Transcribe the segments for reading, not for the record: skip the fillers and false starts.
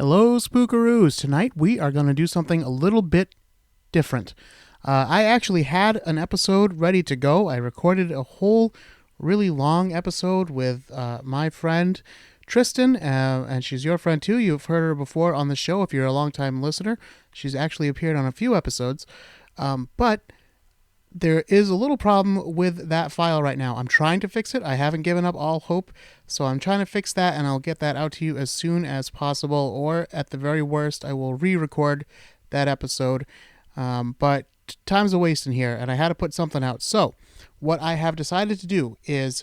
Hello, Spookaroos. Tonight we are going to do something a little bit different. I actually had an episode ready to go. I recorded a whole really long episode with my friend Tristan, and she's your friend too. You've heard her before on the show if you're a longtime listener. She's actually appeared on a few episodes. But there is a little problem with that file right now. I'm trying to fix it. I haven't given up all hope, so I'm trying to fix that, and I'll get that out to you as soon as possible, or at the very worst, I will re-record that episode. But time's a wasting here, and I had to put something out. So what I have decided to do is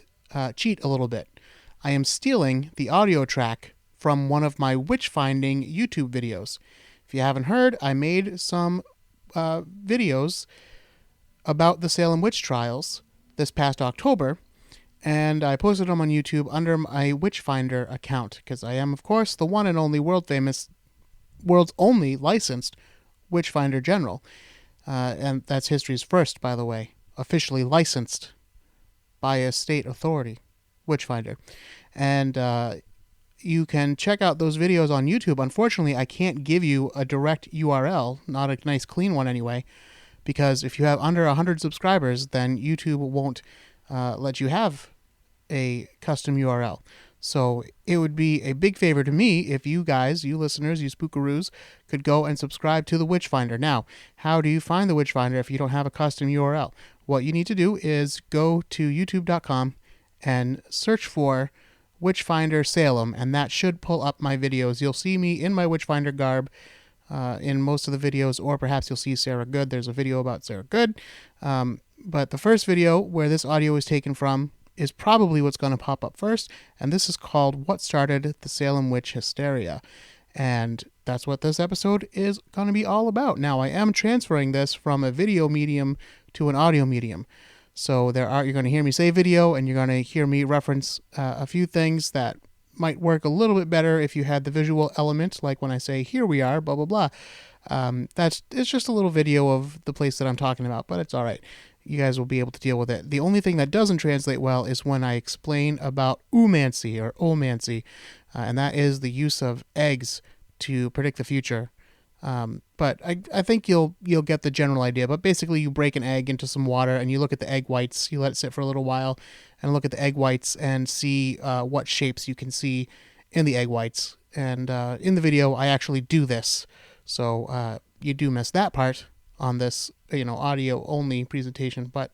cheat a little bit. I am stealing the audio track from one of my witch-finding YouTube videos. If you haven't heard, I made some videos about the Salem witch trials this past October, and I posted them on YouTube under my Witchfinder account, because I am, of course, the one and only world's only licensed Witchfinder General. And that's history's first, by the way, officially licensed by a state authority, Witchfinder. And you can check out those videos on YouTube. Unfortunately, I can't give you a direct URL, not a nice clean one anyway, because if you have under 100 subscribers, then YouTube won't let you have a custom URL. So it would be a big favor to me if you guys, you listeners, you spookaroos, could go and subscribe to the Witchfinder. Now, how do you find the Witchfinder if you don't have a custom URL? What you need to do is go to youtube.com and search for Witchfinder Salem, and that should pull up my videos. You'll see me in my Witchfinder garb in most of the videos, or perhaps you'll see Sarah Good. There's a video about Sarah Good. But the first video where this audio is taken from is probably what's going to pop up first, and this is called What Started the Salem Witch Hysteria. And that's what this episode is going to be all about. Now, I am transferring this from a video medium to an audio medium. So you're going to hear me say video, and you're going to hear me reference a few things that might work a little bit better if you had the visual element, like when I say, here we are, blah, blah, blah. It's just a little video of the place that I'm talking about, but it's all right. You guys will be able to deal with it. The only thing that doesn't translate well is when I explain about oomancy or omancy, and that is the use of eggs to predict the future. But I think you'll get the general idea. But basically, you break an egg into some water, and you look at the egg whites. You let it sit for a little while, and look at the egg whites and see what shapes you can see in the egg whites. And in the video, I actually do this. So you do miss that part on this, audio only presentation, but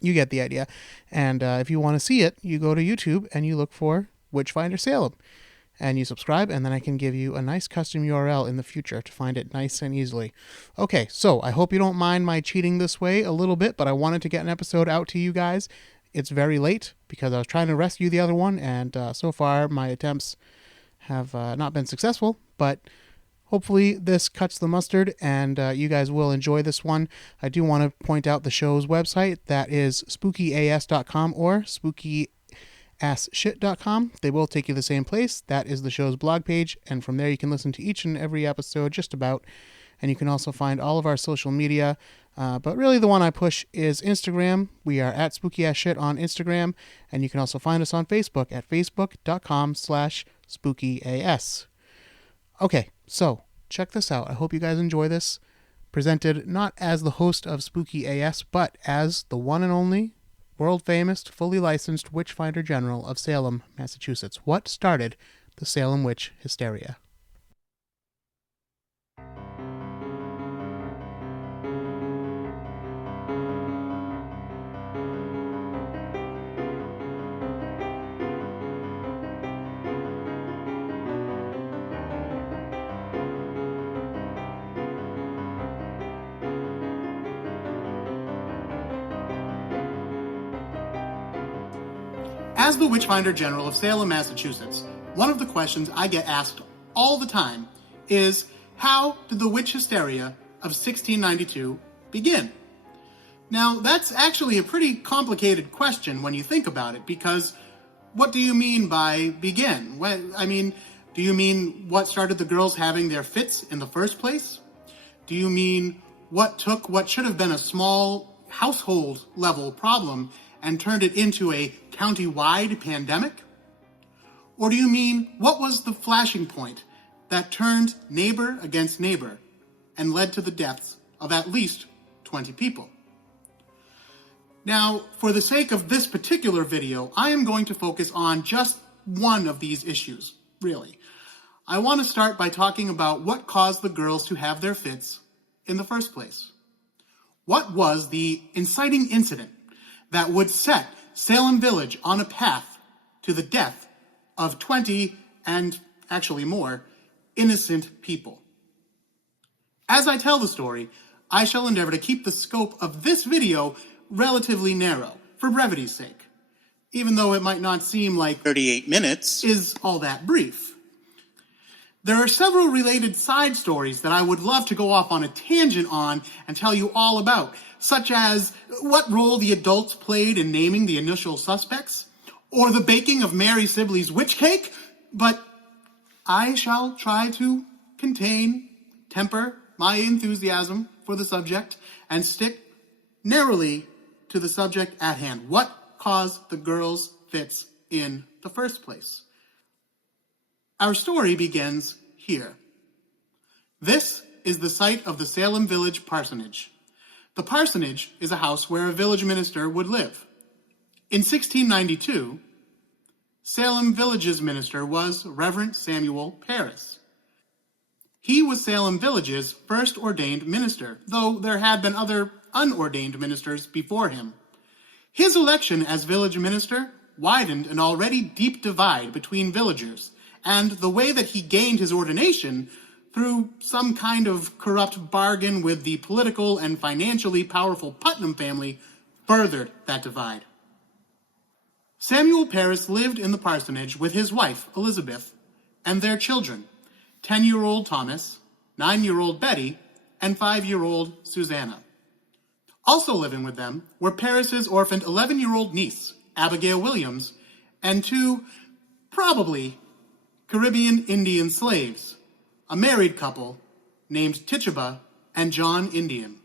you get the idea. And if you want to see it, you go to YouTube and you look for Witchfinder Salem, and you subscribe, and then I can give you a nice custom URL in the future to find it nice and easily. Okay, so I hope you don't mind my cheating this way a little bit, but I wanted to get an episode out to you guys. It's very late because I was trying to rescue the other one, and so far my attempts have not been successful, but hopefully this cuts the mustard, and you guys will enjoy this one. I do want to point out the show's website. That is spookyas.com or spookyasshit.com. They will take you to the same place. That is the show's blog page, and from there you can listen to each and every episode just about, and you can also find all of our social media. But really the one I push is Instagram. We are at spookyasshit on Instagram, and you can also find us on Facebook at facebook.com/spookyas. Okay, so check this out. I hope you guys enjoy this. Presented not as the host of Spooky AS, but as the one and only, world-famous, fully licensed Witchfinder General of Salem, Massachusetts. What started the Salem Witch Hysteria? As the Witchfinder General of Salem, Massachusetts, one of the questions I get asked all the time is, how did the witch hysteria of 1692 begin? Now, that's actually a pretty complicated question when you think about it, because what do you mean by begin? Do you mean what started the girls having their fits in the first place? Do you mean what took what should have been a small household level problem and turned it into a county-wide pandemic? Or do you mean, what was the flashing point that turned neighbor against neighbor and led to the deaths of at least 20 people. Now, for the sake of this particular video, I am going to focus on just one of these issues, really. I want to start by talking about what caused the girls to have their fits in the first place. What was the inciting incident that would set Salem Village on a path to the death of 20, and actually more, innocent people? As I tell the story, I shall endeavor to keep the scope of this video relatively narrow, for brevity's sake, even though it might not seem like 38 minutes is all that brief. There are several related side stories that I would love to go off on a tangent on and tell you all about, such as what role the adults played in naming the initial suspects, or the baking of Mary Sibley's witch cake, but I shall try to temper my enthusiasm for the subject and stick narrowly to the subject at hand. What caused the girls' fits in the first place? Our story begins here. This is the site of the Salem Village Parsonage. The parsonage is a house where a village minister would live. In 1692, Salem Village's minister was Reverend Samuel Parris. He was Salem Village's first ordained minister, though there had been other unordained ministers before him. His election as village minister widened an already deep divide between villagers, and the way that he gained his ordination through some kind of corrupt bargain with the political and financially powerful Putnam family furthered that divide. Samuel Parris lived in the parsonage with his wife, Elizabeth, and their children, 10-year-old Thomas, 9-year-old Betty, and 5-year-old Susanna. Also living with them were Parris's orphaned 11-year-old niece, Abigail Williams, and 2, probably, Caribbean Indian slaves, a married couple named Tituba and John Indian.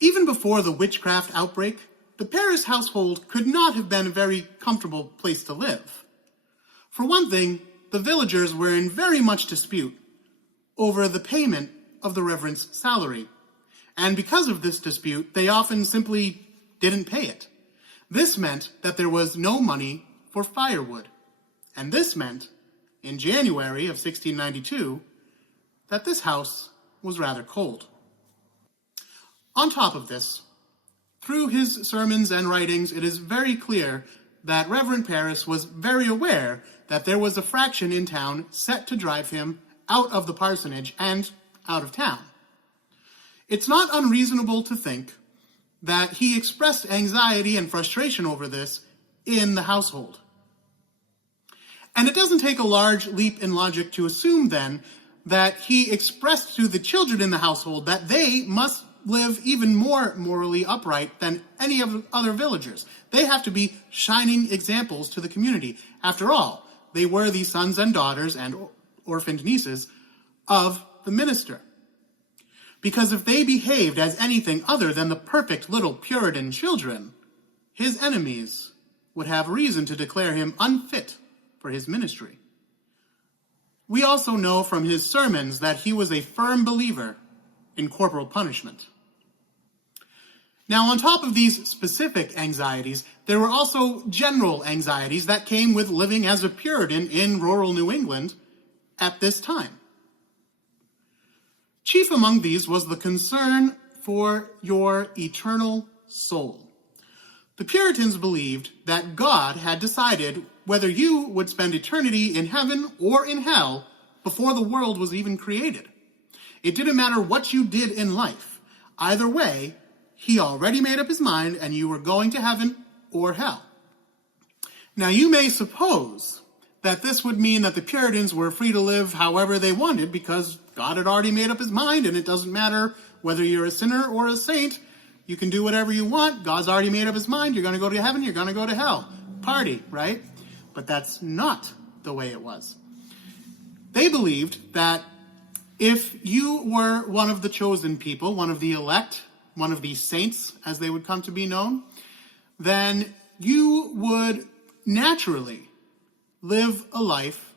Even before the witchcraft outbreak, the Parris household could not have been a very comfortable place to live. For one thing, the villagers were in very much dispute over the payment of the reverend's salary, and because of this dispute, they often simply didn't pay it. This meant that there was no money for firewood, and this meant, in January of 1692, that this house was rather cold. On top of this, through his sermons and writings, it is very clear that Reverend Parris was very aware that there was a faction in town set to drive him out of the parsonage and out of town. It's not unreasonable to think that he expressed anxiety and frustration over this in the household. And it doesn't take a large leap in logic to assume, then, that he expressed to the children in the household that they must live even more morally upright than any of the other villagers. They have to be shining examples to the community. After all, they were the sons and daughters and orphaned nieces of the minister. Because if they behaved as anything other than the perfect little Puritan children, his enemies would have reason to declare him unfit for his ministry. We also know from his sermons that he was a firm believer in corporal punishment. Now, on top of these specific anxieties, there were also general anxieties that came with living as a Puritan in rural New England at this time. Chief among these was the concern for your eternal soul. The Puritans believed that God had decided whether you would spend eternity in heaven or in hell before the world was even created. It didn't matter what you did in life. Either way, he already made up his mind and you were going to heaven or hell. Now, you may suppose that this would mean that the Puritans were free to live however they wanted because God had already made up his mind, and it doesn't matter whether you're a sinner or a saint. You can do whatever you want. God's already made up his mind. You're going to go to heaven. You're going to go to hell. Party, right? But that's not the way it was. They believed that if you were one of the chosen people, one of the elect, one of the saints, as they would come to be known, then you would naturally live a life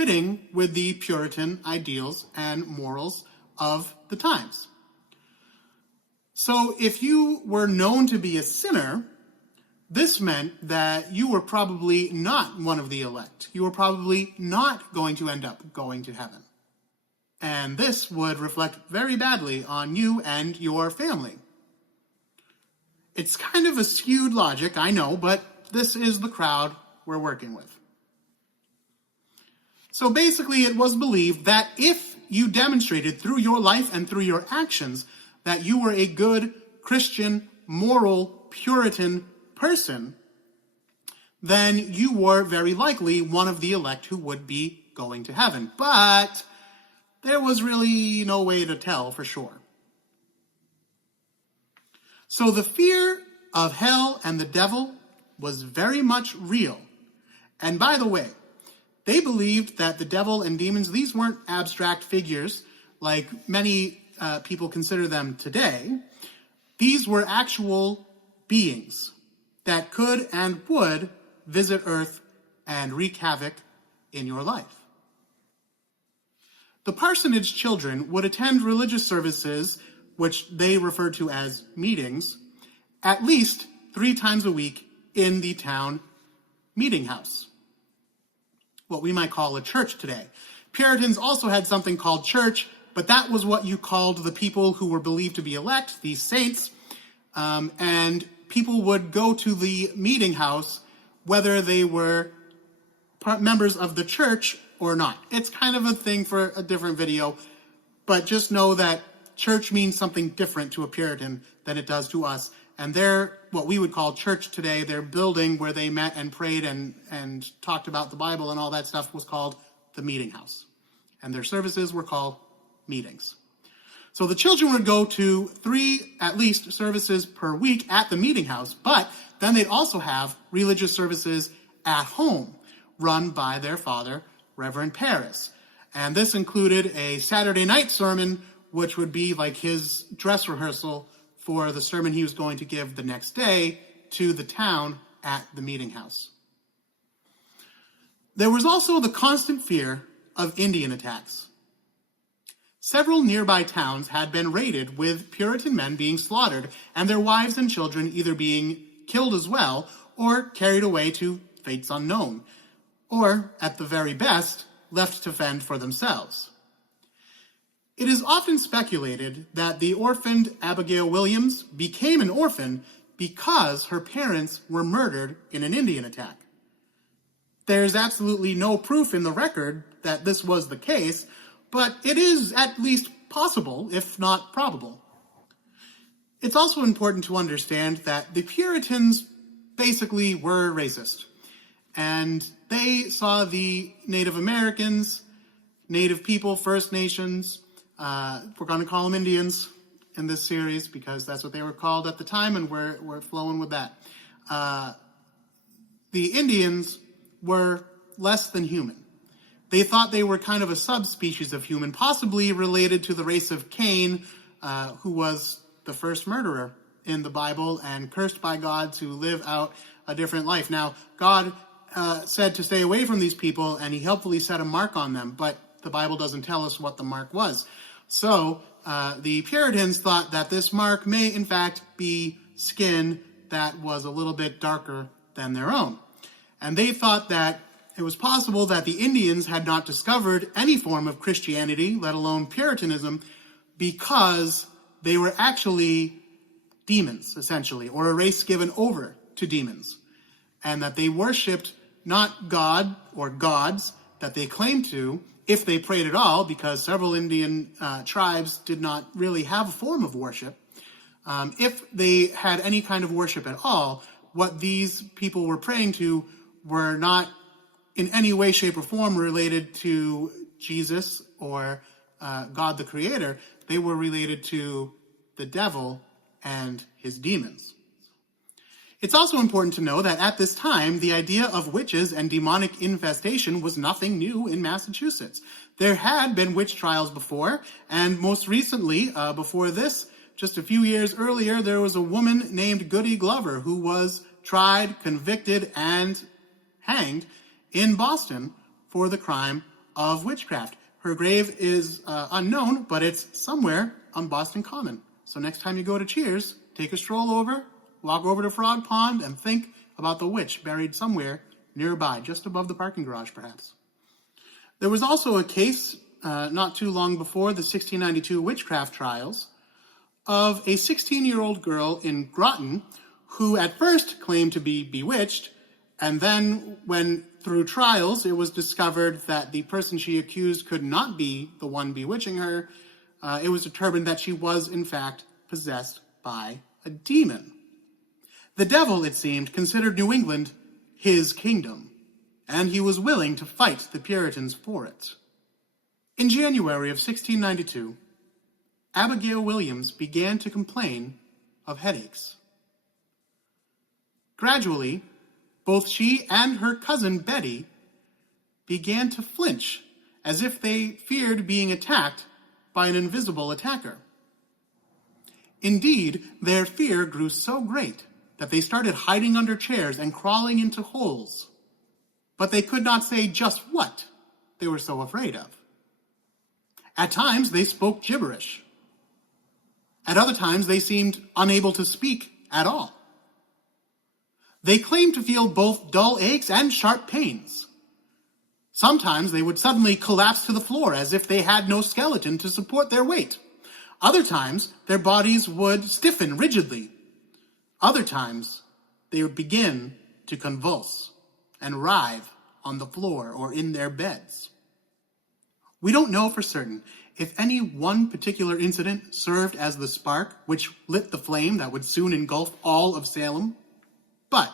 fitting with the Puritan ideals and morals of the times. So if you were known to be a sinner, this meant that you were probably not one of the elect. You were probably not going to end up going to heaven. And this would reflect very badly on you and your family. It's kind of a skewed logic, I know, but this is the crowd we're working with. So basically, it was believed that if you demonstrated through your life and through your actions that you were a good Christian, moral, Puritan person, then you were very likely one of the elect who would be going to heaven. But there was really no way to tell for sure. So the fear of hell and the devil was very much real. And by the way, they believed that the devil and demons, these weren't abstract figures like many people consider them today. These were actual beings that could and would visit Earth and wreak havoc in your life. The parsonage children would attend religious services, which they referred to as meetings, at least 3 times a week in the town meeting house, what we might call a church today. Puritans also had something called church, but that was what you called the people who were believed to be elect, these saints, and people would go to the meeting house whether they were members of the church or not. It's kind of a thing for a different video, but just know that church means something different to a Puritan than it does to us. And their, what we would call church today, their building where they met and prayed and talked about the Bible and all that stuff was called the meeting house. And their services were called meetings. So the children would go to 3, at least, services per week at the meeting house, but then they'd also have religious services at home, run by their father, Reverend Paris. And this included a Saturday night sermon, which would be like his dress rehearsal for the sermon he was going to give the next day to the town at the meeting house. There was also the constant fear of Indian attacks. Several nearby towns had been raided with Puritan men being slaughtered and their wives and children either being killed as well or carried away to fates unknown, or, at the very best, left to fend for themselves. It is often speculated that the orphaned Abigail Williams became an orphan because her parents were murdered in an Indian attack. There's absolutely no proof in the record that this was the case, but it is at least possible, if not probable. It's also important to understand that the Puritans basically were racist, and they saw the Native Americans, Native people, First Nations, we're going to call them Indians in this series because that's what they were called at the time, and we're flowing with that. The Indians were less than human. They thought they were kind of a subspecies of human, possibly related to the race of Cain, who was the first murderer in the Bible and cursed by God to live out a different life. Now, God said to stay away from these people, and he helpfully set a mark on them, but the Bible doesn't tell us what the mark was. So the Puritans thought that this mark may, in fact, be skin that was a little bit darker than their own. And they thought that it was possible that the Indians had not discovered any form of Christianity, let alone Puritanism, because they were actually demons, essentially, or a race given over to demons, and that they worshipped not God or gods that they claimed to, if they prayed at all, because several Indian tribes did not really have a form of worship. If they had any kind of worship at all, what these people were praying to were not in any way, shape, or form related to Jesus or God the Creator. They were related to the devil and his demons. It's also important to know that at this time, the idea of witches and demonic infestation was nothing new in Massachusetts. There had been witch trials before, and most recently, before this, just a few years earlier, there was a woman named Goody Glover who was tried, convicted, and hanged in Boston for the crime of witchcraft. Her grave is unknown, but it's somewhere on Boston Common. So next time you go to Cheers, take a stroll over, walk over to Frog Pond, and think about the witch buried somewhere nearby, just above the parking garage, perhaps. There was also a case not too long before the 1692 witchcraft trials of a 16-year-old girl in Groton who at first claimed to be bewitched, and then when through trials it was discovered that the person she accused could not be the one bewitching her, it was determined that she was in fact possessed by a demon. The devil, it seemed, considered New England his kingdom, and he was willing to fight the Puritans for it. In January of 1692, Abigail Williams began to complain of headaches. Gradually, both she and her cousin Betty began to flinch as if they feared being attacked by an invisible attacker. Indeed, their fear grew so great that they started hiding under chairs and crawling into holes, but they could not say just what they were so afraid of. At times, they spoke gibberish. At other times, they seemed unable to speak at all. They claimed to feel both dull aches and sharp pains. Sometimes they would suddenly collapse to the floor as if they had no skeleton to support their weight. Other times, their bodies would stiffen rigidly. Other times, they would begin to convulse and writhe on the floor or in their beds. We don't know for certain if any one particular incident served as the spark which lit the flame that would soon engulf all of Salem, but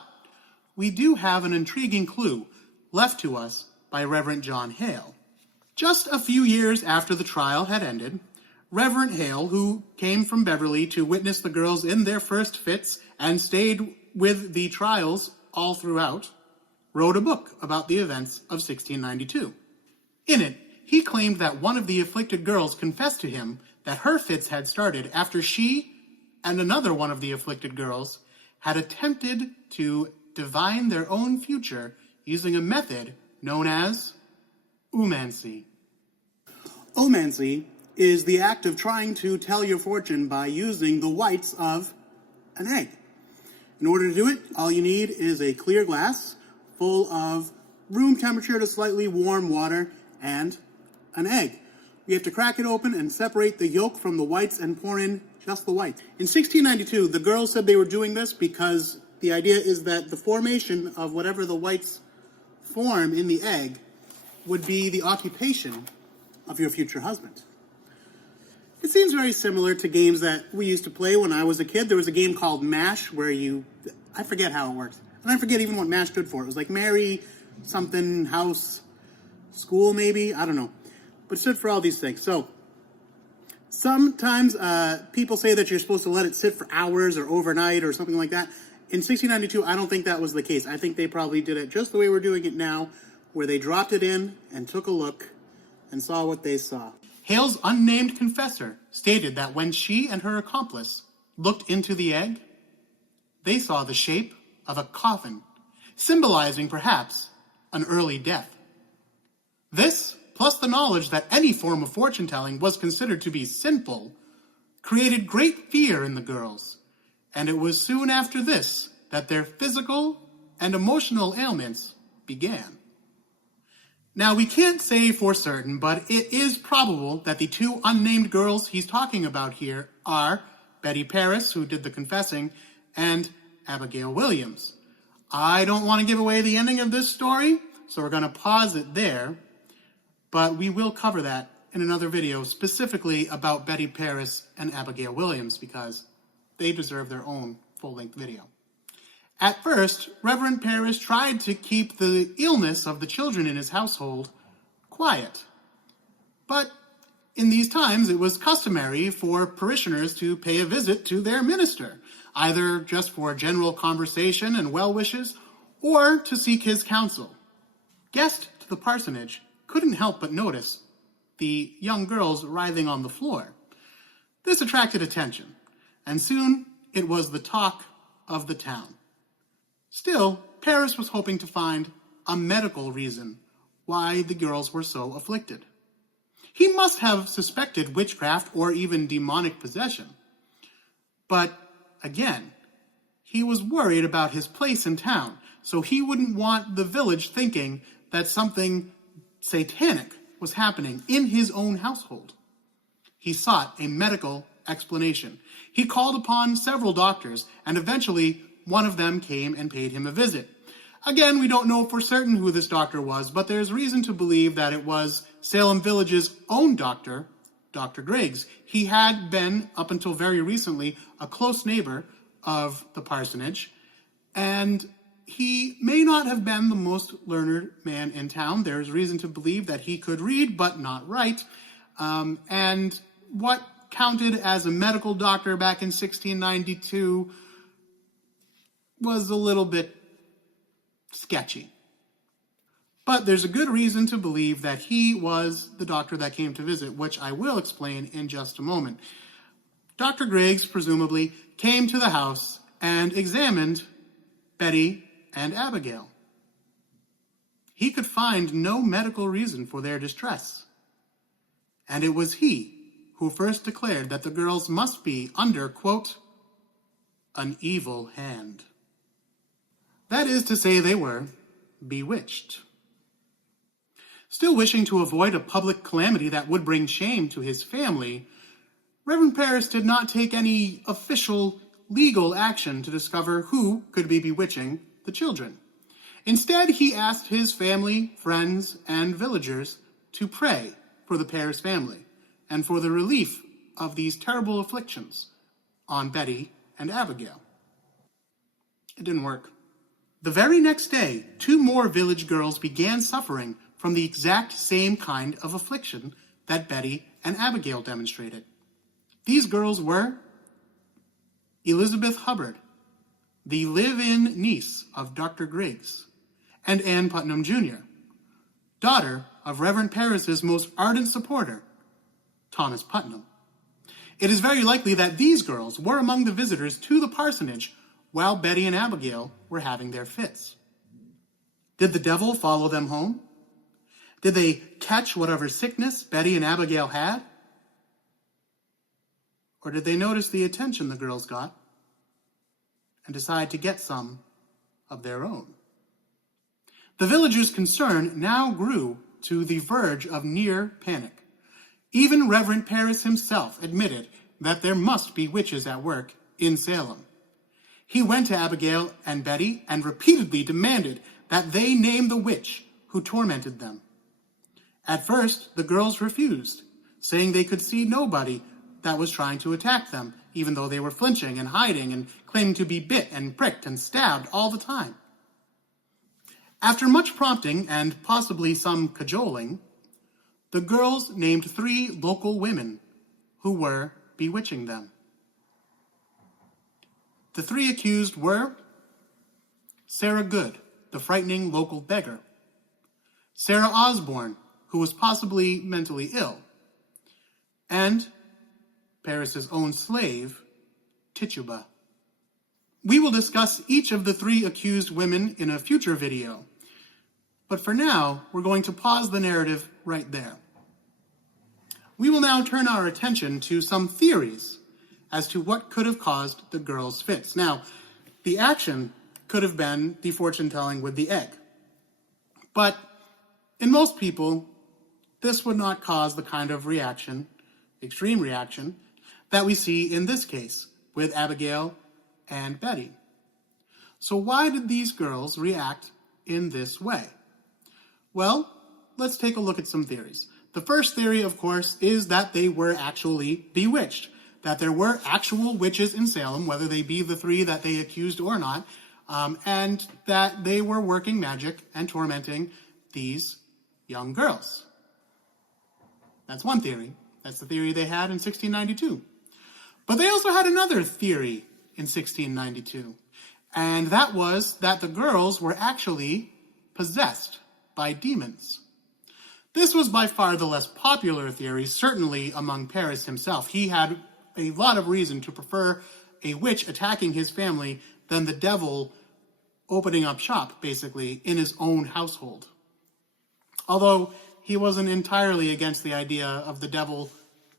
we do have an intriguing clue left to us by Reverend John Hale. Just a few years after the trial had ended, Reverend Hale, who came from Beverly to witness the girls in their first fits and stayed with the trials all throughout, wrote a book about the events of 1692. In it, he claimed that one of the afflicted girls confessed to him that her fits had started after she and another one of the afflicted girls had attempted to divine their own future using a method known as omancy. Omancy is the act of trying to tell your fortune by using the whites of an egg. In order to do it, all you need is a clear glass full of room temperature to slightly warm water and an egg. You have to crack it open and separate the yolk from the whites and pour in just the whites. In 1692, the girls said they were doing this because the idea is that the formation of whatever the whites form in the egg would be the occupation of your future husband. It seems very similar to games that we used to play when I was a kid. There was a game called MASH where I forget how it works. And I forget even what MASH stood for. It was like marry, something, house, school maybe, I don't know. But it stood for all these things. So sometimes people say that you're supposed to let it sit for hours or overnight or something like that. In 1692, I don't think that was the case. I think they probably did it just the way we're doing it now, where they dropped it in and took a look and saw what they saw. Hale's unnamed confessor stated that when she and her accomplice looked into the egg, they saw the shape of a coffin, symbolizing perhaps an early death. This, plus the knowledge that any form of fortune-telling was considered to be sinful, created great fear in the girls, and it was soon after this that their physical and emotional ailments began. Now, we can't say for certain, but it is probable that the two unnamed girls he's talking about here are Betty Paris, who did the confessing, and Abigail Williams. I don't want to give away the ending of this story, so we're going to pause it there, but we will cover that in another video specifically about Betty Paris and Abigail Williams because they deserve their own full-length video. At first, Reverend Paris tried to keep the illness of the children in his household quiet. But in these times, it was customary for parishioners to pay a visit to their minister, either just for general conversation and well wishes, or to seek his counsel. Guests to the parsonage couldn't help but notice the young girls writhing on the floor. This attracted attention, and soon it was the talk of the town. Still, Paris was hoping to find a medical reason why the girls were so afflicted. He must have suspected witchcraft or even demonic possession. But, again, he was worried about his place in town, so he wouldn't want the village thinking that something satanic was happening in his own household. He sought a medical explanation. He called upon several doctors, and eventually one of them came and paid him a visit. Again, we don't know for certain who this doctor was, but there's reason to believe that it was Salem Village's own doctor, Dr. Griggs. He had been, up until very recently, a close neighbor of the parsonage, and he may not have been the most learned man in town. There's reason to believe that he could read, but not write. And what counted as a medical doctor back in 1692 was a little bit sketchy. But there's a good reason to believe that he was the doctor that came to visit, which I will explain in just a moment. Dr. Griggs, presumably, came to the house and examined Betty and Abigail. He could find no medical reason for their distress. And it was he who first declared that the girls must be under, quote, an evil hand. That is to say, they were bewitched. Still wishing to avoid a public calamity that would bring shame to his family, Reverend Parris did not take any official legal action to discover who could be bewitching the children. Instead, he asked his family, friends, and villagers to pray for the Parris family and for the relief of these terrible afflictions on Betty and Abigail. It didn't work. The very next day, 2 more village girls began suffering from the exact same kind of affliction that Betty and Abigail demonstrated. These girls were Elizabeth Hubbard, the live-in niece of Dr. Griggs, and Ann Putnam Jr., daughter of Reverend Parris's most ardent supporter, Thomas Putnam. It is very likely that these girls were among the visitors to the parsonage while Betty and Abigail were having their fits. Did the devil follow them home? Did they catch whatever sickness Betty and Abigail had? Or did they notice the attention the girls got and decide to get some of their own? The villagers' concern now grew to the verge of near panic. Even Reverend Parris himself admitted that there must be witches at work in Salem. He went to Abigail and Betty and repeatedly demanded that they name the witch who tormented them. At first, the girls refused, saying they could see nobody that was trying to attack them, even though they were flinching and hiding and claiming to be bit and pricked and stabbed all the time. After much prompting and possibly some cajoling, the girls named 3 local women who were bewitching them. The 3 accused were Sarah Good, the frightening local beggar; Sarah Osborne, who was possibly mentally ill; and Parris's own slave, Tituba. We will discuss each of the 3 accused women in a future video, but for now, we're going to pause the narrative right there. We will now turn our attention to some theories as to what could have caused the girls' fits. Now, the action could have been the fortune-telling with the egg, but in most people, this would not cause the kind of reaction, extreme reaction, that we see in this case with Abigail and Betty. So why did these girls react in this way? Well, let's take a look at some theories. The first theory, of course, is that they were actually bewitched, that there were actual witches in Salem, whether they be the 3 that they accused or not, and that they were working magic and tormenting these young girls. That's one theory. That's the theory they had in 1692. But they also had another theory in 1692, and that was that the girls were actually possessed by demons. This was by far the less popular theory, certainly among Parris himself. He had a lot of reason to prefer a witch attacking his family than the devil opening up shop, basically, in his own household. Although he wasn't entirely against the idea of the devil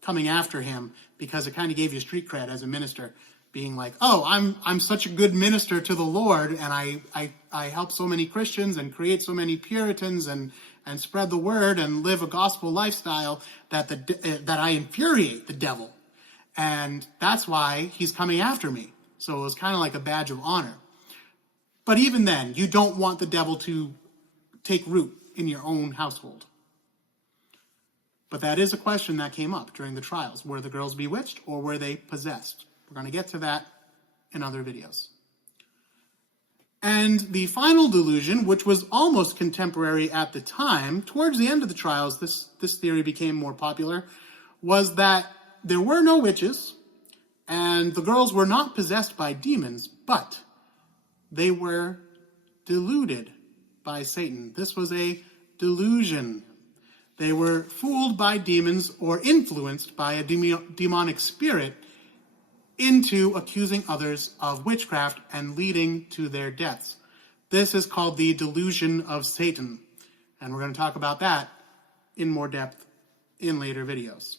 coming after him, because it kind of gave you street cred as a minister, being like, oh, I'm such a good minister to the Lord, and I help so many Christians and create so many Puritans and spread the word and live a gospel lifestyle that that I infuriate the devil. And that's why he's coming after me. So it was kind of like a badge of honor. But even then, you don't want the devil to take root in your own household. But that is a question that came up during the trials. Were the girls bewitched or were they possessed? We're going to get to that in other videos. And the final delusion, which was almost contemporary at the time, towards the end of the trials, this theory became more popular, was that there were no witches and the girls were not possessed by demons, but they were deluded by Satan. This was a delusion. They were fooled by demons or influenced by a demonic spirit into accusing others of witchcraft and leading to their deaths. This is called the delusion of Satan. And we're going to talk about that in more depth in later videos.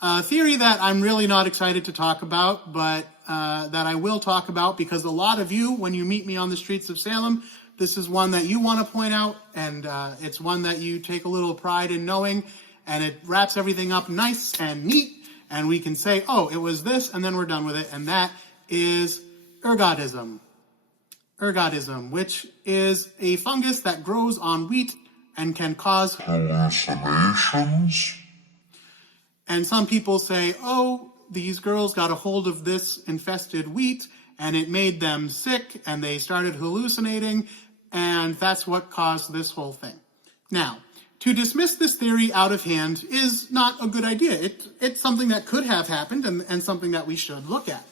A theory that I'm really not excited to talk about, but that I will talk about because a lot of you, when you meet me on the streets of Salem, this is one that you want to point out, and it's one that you take a little pride in knowing, and it wraps everything up nice and neat, and we can say, oh, it was this, and then we're done with it, and that is ergotism. Ergotism, which is a fungus that grows on wheat and can cause hallucinations. And some people say, oh, these girls got a hold of this infested wheat, and it made them sick, and they started hallucinating, and that's what caused this whole thing. Now, to dismiss this theory out of hand is not a good idea. It's something that could have happened and something that we should look at.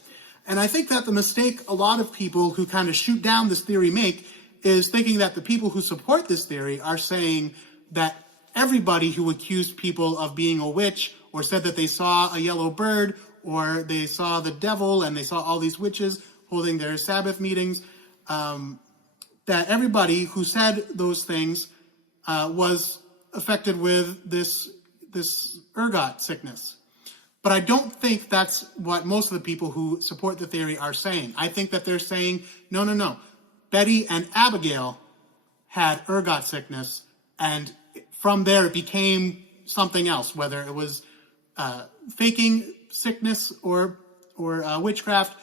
And I think that the mistake a lot of people who kind of shoot down this theory make is thinking that the people who support this theory are saying that everybody who accused people of being a witch or said that they saw a yellow bird or they saw the devil and they saw all these witches holding their Sabbath meetings, that everybody who said those things was affected with this ergot sickness. But I don't think that's what most of the people who support the theory are saying. I think that they're saying, no. Betty and Abigail had ergot sickness, and from there it became something else, whether it was faking sickness or witchcraft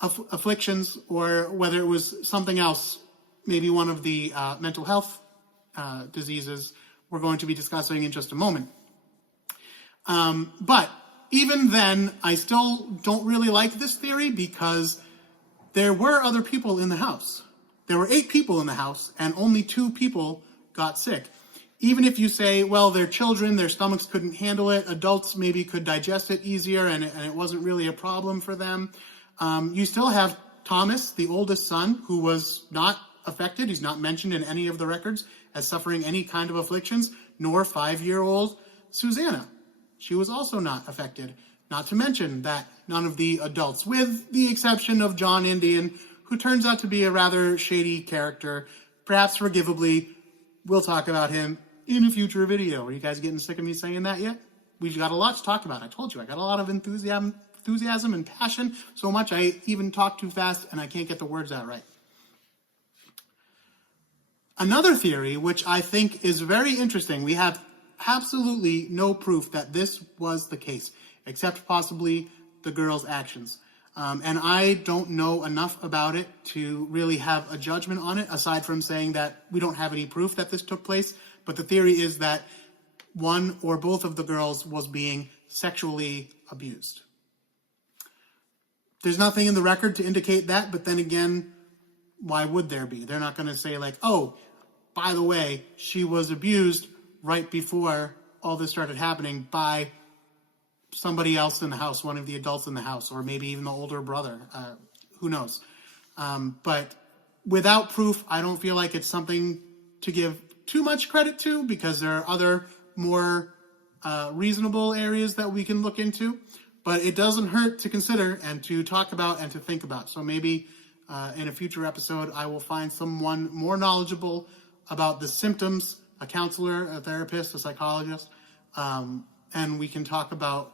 afflictions, or whether it was something else, maybe one of the mental health diseases we're going to be discussing in just a moment. But even then, I still don't really like this theory because there were other people in the house. There were 8 people in the house, and only 2 people got sick. Even if you say, well, they're children, their stomachs couldn't handle it, adults maybe could digest it easier, and it wasn't really a problem for them. You still have Thomas, the oldest son, who was not affected. He's not mentioned in any of the records as suffering any kind of afflictions, nor 5-year-old Susanna. She was also not affected. Not to mention that none of the adults, with the exception of John Indian, who turns out to be a rather shady character, perhaps forgivably. We'll talk about him in a future video. Are you guys getting sick of me saying that yet? We've got a lot to talk about. I told you, I got a lot of enthusiasm and passion, so much I even talk too fast and I can't get the words out right. Another theory, which I think is very interesting, we have absolutely no proof that this was the case, except possibly the girls' actions. And I don't know enough about it to really have a judgment on it, aside from saying that we don't have any proof that this took place. But the theory is that one or both of the girls was being sexually abused. There's nothing in the record to indicate that, but then again, why would there be? They're not going to say like, oh, by the way, she was abused right before all this started happening by somebody else in the house, one of the adults in the house, or maybe even the older brother. Who knows? But without proof, I don't feel like it's something to give too much credit to, because there are other more reasonable areas that we can look into. But it doesn't hurt to consider and to talk about and to think about. So maybe in a future episode, I will find someone more knowledgeable about the symptoms, a counselor, a therapist, a psychologist, and we can talk about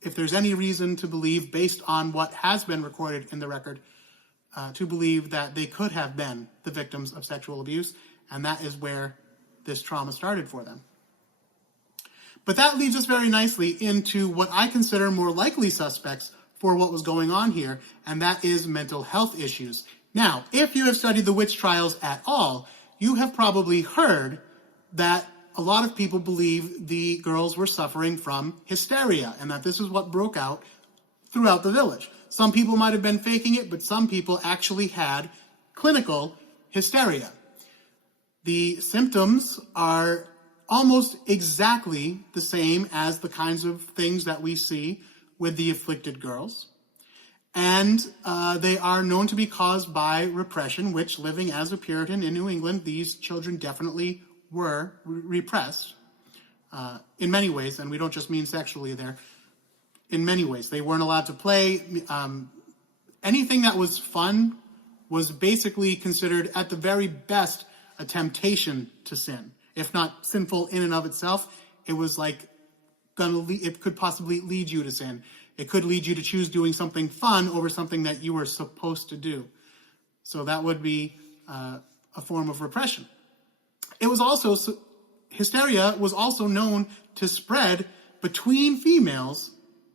if there's any reason to believe, based on what has been recorded in the record, to believe that they could have been the victims of sexual abuse, and that is where this trauma started for them. But that leads us very nicely into what I consider more likely suspects for what was going on here, and that is mental health issues. Now, if you have studied the witch trials at all, you have probably heard that a lot of people believe the girls were suffering from hysteria, and that this is what broke out throughout the village. Some people might have been faking it, but some people actually had clinical hysteria. The symptoms are almost exactly the same as the kinds of things that we see with the afflicted girls. And they are known to be caused by repression, which, living as a Puritan in New England, these children definitely were repressed in many ways, and we don't just mean sexually there. In many ways, they weren't allowed to play. Anything that was fun was basically considered, at the very best, a temptation to sin. If not sinful in and of itself, it was like it could possibly lead you to sin. It could lead you to choose doing something fun over something that you were supposed to do. So that would be a form of repression. Hysteria was also known to spread between females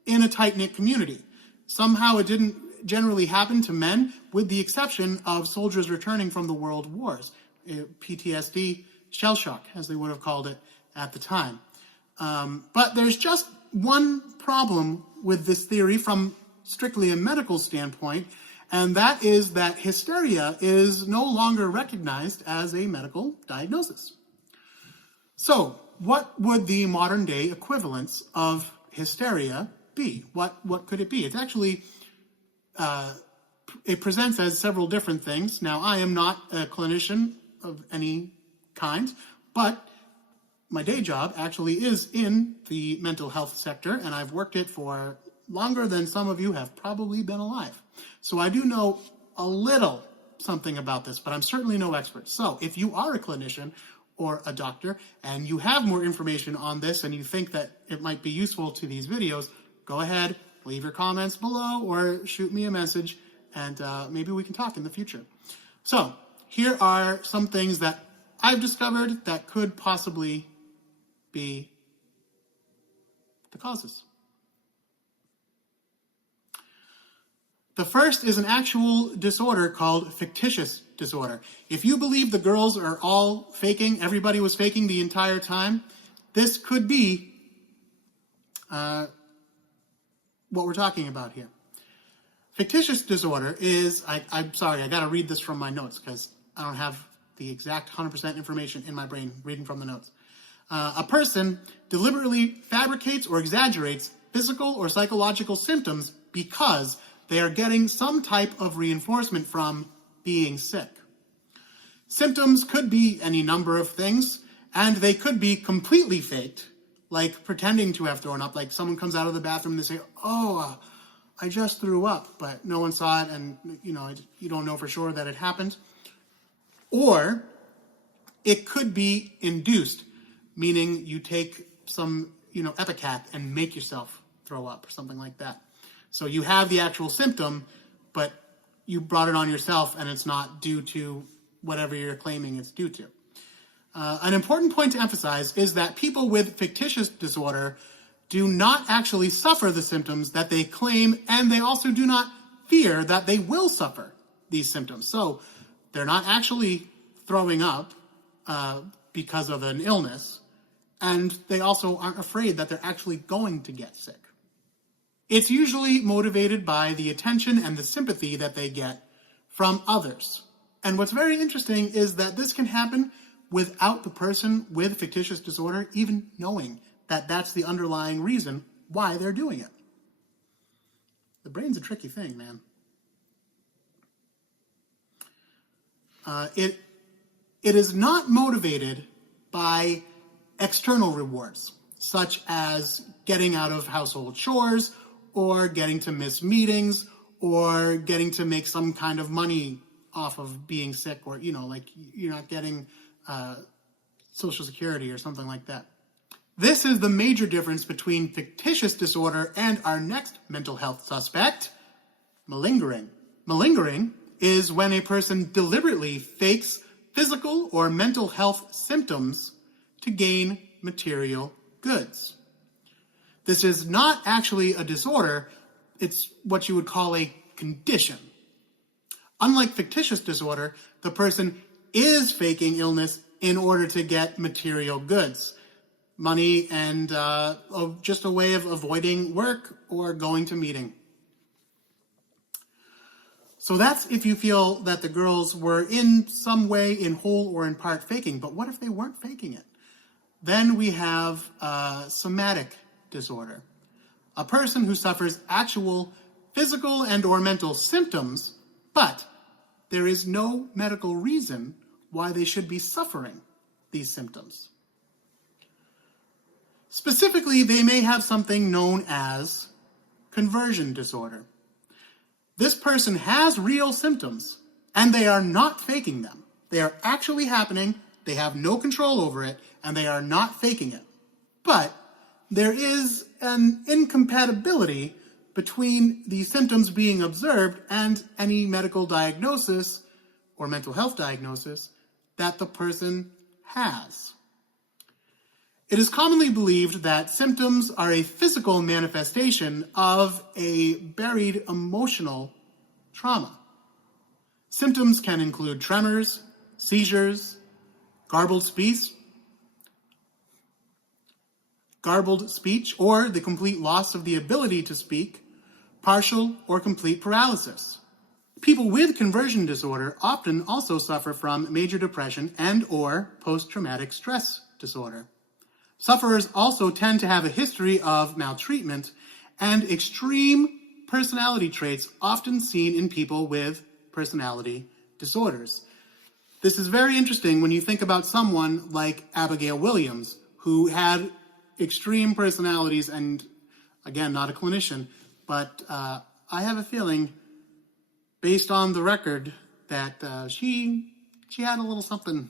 in a tight-knit community. Somehow it didn't generally happen to men, with the exception of soldiers returning from the world wars. PTSD, shell shock, as they would have called it at the time. But there's just one problem with this theory from strictly a medical standpoint, and that is that hysteria is no longer recognized as a medical diagnosis. So, what would the modern day equivalence of hysteria be? What could it be? It's actually, it presents as several different things. Now, I am not a clinician of any kind, but my day job actually is in the mental health sector, and I've worked it for longer than some of you have probably been alive. So I do know a little something about this, but I'm certainly no expert. So if you are a clinician or a doctor and you have more information on this and you think that it might be useful to these videos, go ahead, leave your comments below or shoot me a message, and maybe we can talk in the future. So here are some things that I've discovered that could possibly be the causes. The first is an actual disorder called fictitious disorder. If you believe the girls are all faking, everybody was faking the entire time, this could be what we're talking about here. Fictitious disorder is, I'm sorry, I got to read this from my notes because I don't have the exact 100% information in my brain reading from the notes. A person deliberately fabricates or exaggerates physical or psychological symptoms because they are getting some type of reinforcement from being sick. Symptoms could be any number of things, and they could be completely faked, like pretending to have thrown up, like someone comes out of the bathroom and they say, I just threw up, but no one saw it, and you don't know for sure that it happened. Or it could be induced, meaning you take some, Epicath and make yourself throw up or something like that. So you have the actual symptom, but you brought it on yourself and it's not due to whatever you're claiming it's due to. An important point to emphasize is that people with fictitious disorder do not actually suffer the symptoms that they claim, and they also do not fear that they will suffer these symptoms. So they're not actually throwing up because of an illness, and they also aren't afraid that they're actually going to get sick. It's usually motivated by the attention and the sympathy that they get from others. And what's very interesting is that this can happen without the person with fictitious disorder even knowing that that's the underlying reason why they're doing it. The brain's a tricky thing, man. It is not motivated by external rewards, such as getting out of household chores, or getting to miss meetings, or getting to make some kind of money off of being sick, or, like you're not getting Social Security or something like that. This is the major difference between fictitious disorder and our next mental health suspect, malingering. Malingering is when a person deliberately fakes physical or mental health symptoms to gain material goods. This is not actually a disorder, it's what you would call a condition. Unlike fictitious disorder, the person is faking illness in order to get material goods, money, and just a way of avoiding work or going to meeting. So that's if you feel that the girls were in some way, in whole or in part, faking. But what if they weren't faking it? Then we have somatic disorder. A person who suffers actual physical and or mental symptoms, but there is no medical reason why they should be suffering these symptoms. Specifically, they may have something known as conversion disorder. This person has real symptoms, and they are not faking them. They are actually happening, they have no control over it, and they are not faking it. But there is an incompatibility between the symptoms being observed and any medical diagnosis or mental health diagnosis that the person has. It is commonly believed that symptoms are a physical manifestation of a buried emotional trauma. Symptoms can include tremors, seizures, garbled speech, or the complete loss of the ability to speak, partial or complete paralysis. People with conversion disorder often also suffer from major depression and or post-traumatic stress disorder. Sufferers also tend to have a history of maltreatment and extreme personality traits often seen in people with personality disorders. This is very interesting when you think about someone like Abigail Williams, who had extreme personalities, and again, not a clinician, but I have a feeling, based on the record, that she had a little something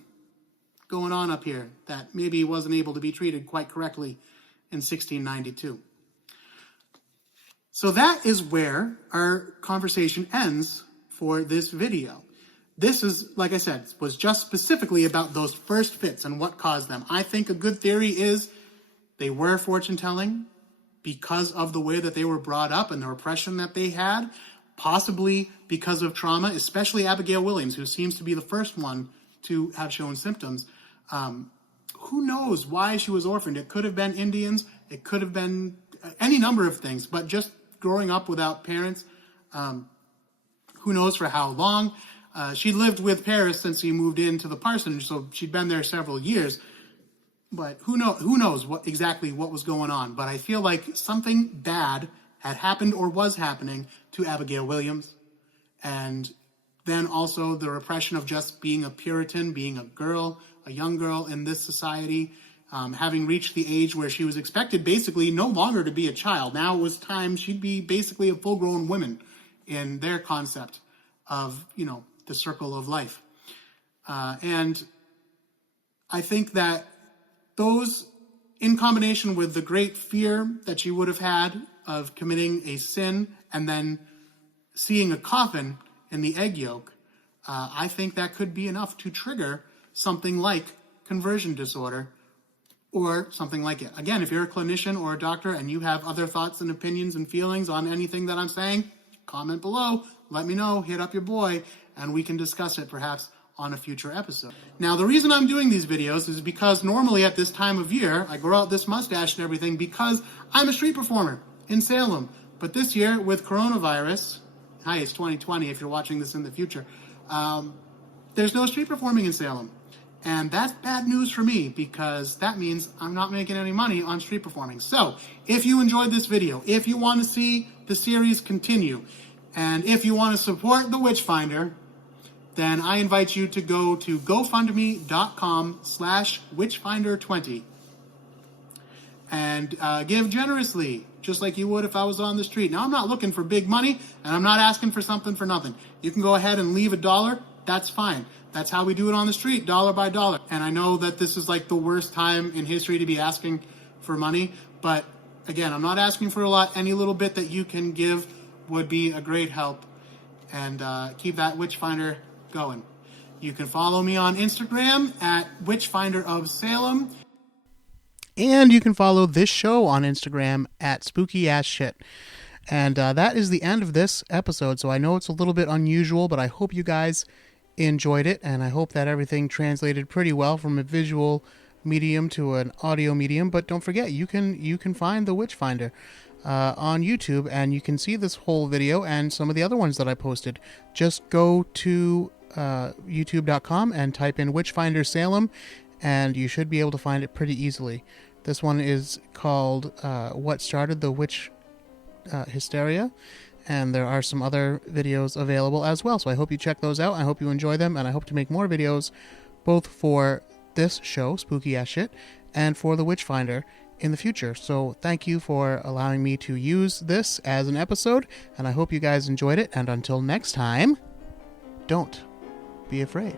going on up here that maybe wasn't able to be treated quite correctly in 1692. So that is where our conversation ends for this video. This is, like I said, was just specifically about those first fits and what caused them. I think a good theory is they were fortune-telling because of the way that they were brought up and the repression that they had, possibly because of trauma, especially Abigail Williams, who seems to be the first one to have shown symptoms. Who knows why she was orphaned? It could have been Indians. It could have been any number of things, but just growing up without parents, who knows for how long. She lived with Paris since he moved into the parsonage, so she'd been there several years. But who knows what was going on. But I feel like something bad had happened or was happening to Abigail Williams. And then also the repression of just being a Puritan, being a girl, a young girl in this society, having reached the age where she was expected basically no longer to be a child. Now it was time she'd be basically a full-grown woman in their concept of, the circle of life. And I think that those, in combination with the great fear that she would have had of committing a sin and then seeing a coffin in the egg yolk, I think that could be enough to trigger something like conversion disorder or something like it. Again, if you're a clinician or a doctor and you have other thoughts and opinions and feelings on anything that I'm saying, comment below, let me know, hit up your boy, and we can discuss it perhaps on a future episode. Now, the reason I'm doing these videos is because normally at this time of year, I grow out this mustache and everything because I'm a street performer in Salem. But this year, with coronavirus, hi, it's 2020 if you're watching this in the future, there's no street performing in Salem. And that's bad news for me because that means I'm not making any money on street performing. So, if you enjoyed this video, if you want to see the series continue, and if you want to support the Witchfinder, then I invite you to go to gofundme.com/witchfinder20 and give generously, just like you would if I was on the street. Now, I'm not looking for big money, and I'm not asking for something for nothing. You can go ahead and leave $1 That's fine. That's how we do it on the street, dollar by dollar. And I know that this is like the worst time in history to be asking for money, but again, I'm not asking for a lot. Any little bit that you can give would be a great help, and keep that Witchfinder going. You can follow me on Instagram at Witchfinder of Salem. And you can follow this show on Instagram at Spooky Ass Shit. And that is the end of this episode. So I know it's a little bit unusual, but I hope you guys enjoyed it, and I hope that everything translated pretty well from a visual medium to an audio medium. But don't forget, you can find the Witchfinder on YouTube, and you can see this whole video and some of the other ones that I posted. Just go to youtube.com and type in Witchfinder Salem, and you should be able to find it pretty easily. This one is called What Started the Witch Hysteria, and there are some other videos available as well, so I hope you check those out. I hope you enjoy them, and I hope to make more videos both for this show, Spooky Ass Shit, and for the Witchfinder in the future. So thank you for allowing me to use this as an episode, and I hope you guys enjoyed it, and until next time, don't be afraid.